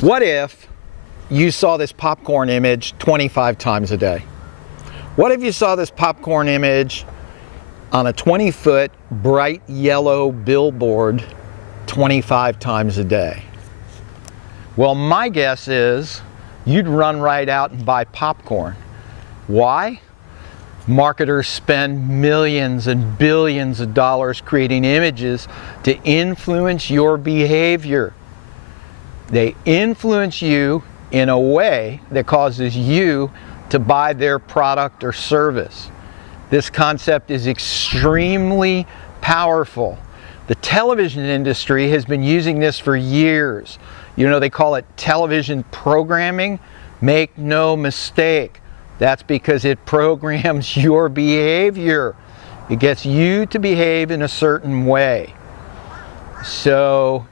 What if you saw this popcorn image 25 times a day? What if you saw this popcorn image on a 20-foot bright yellow billboard 25 times a day? Well, my guess is you'd run right out and buy popcorn. Why? Marketers spend millions and billions of dollars creating images to influence your behavior. They influence you in a way that causes you to buy their product or service. This concept is extremely powerful. The television industry has been using this for years. You know, they call it television programming. Make no mistake, that's because it programs your behavior. It gets you to behave in a certain way. So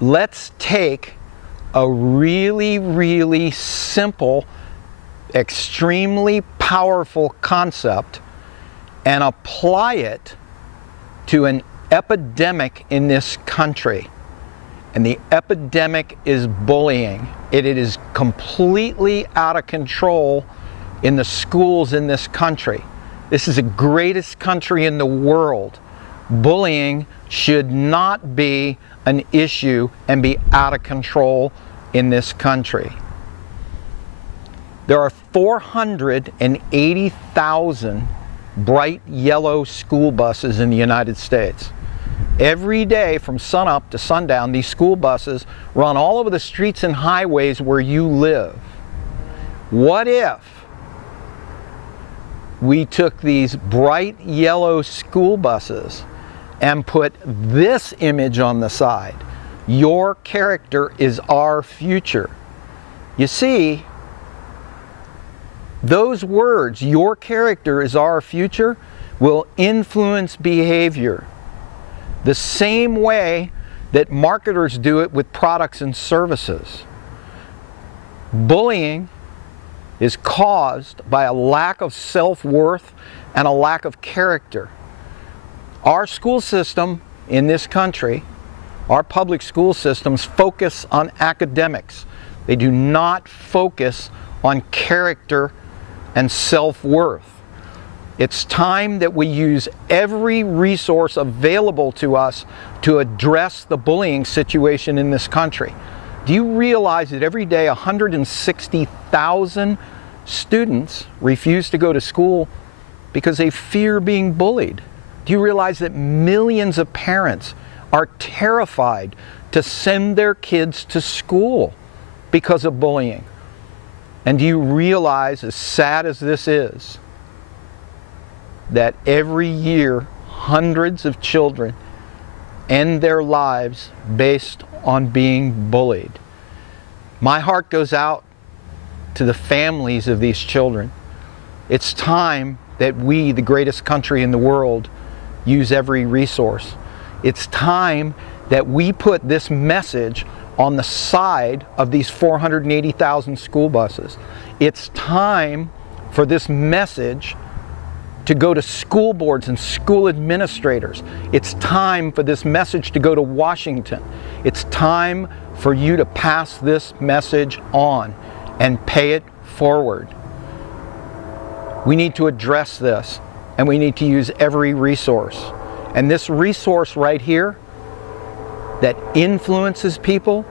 let's take a really simple, extremely powerful concept and apply it to an epidemic in this country. And the epidemic is bullying. It is completely out of control in the schools in this country. This is the greatest country in the world. Bullying should not be an issue and be out of control in this country. There are 480,000 bright yellow school buses in the United States. Every day from sunup to sundown, these school buses run all over the streets and highways where you live. What if we took these bright yellow school buses and put this image on the side? Your character is our future. You see, those words, your character is our future, will influence behavior the same way that marketers do it with products and services. Bullying is caused by a lack of self-worth and a lack of character. Our school system in this country, our public school systems, focus on academics. They do not focus on character and self-worth. It's time that we use every resource available to us to address the bullying situation in this country. Do you realize that every day 160,000 students refuse to go to school because they fear being bullied? Do you realize that millions of parents are terrified to send their kids to school because of bullying? And do you realize, as sad as this is, that every year hundreds of children end their lives based on being bullied? My heart goes out to the families of these children. It's time that we, the greatest country in the world, use every resource. It's time that we put this message on the side of these 480,000 school buses. It's time for this message to go to school boards and school administrators. It's time for this message to go to Washington. It's time for you to pass this message on and pay it forward. We need to address this, and we need to use every resource. And this resource right here that influences people,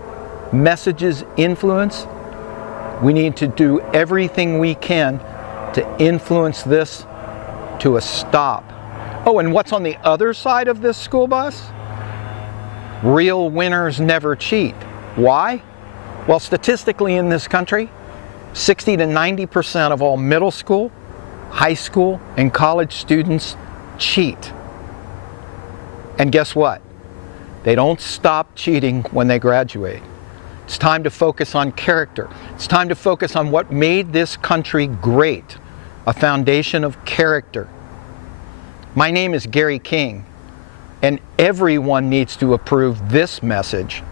messages influence, we need to do everything we can to influence this to a stop. Oh, and what's on the other side of this school bus? Real winners never cheat. Why? Well, statistically in this country, 60 to 90% of all middle school, high school, and college students cheat. And guess what? They don't stop cheating when they graduate. It's time to focus on character. It's time to focus on what made this country great, a foundation of character. My name is Gary King, and everyone needs to approve this message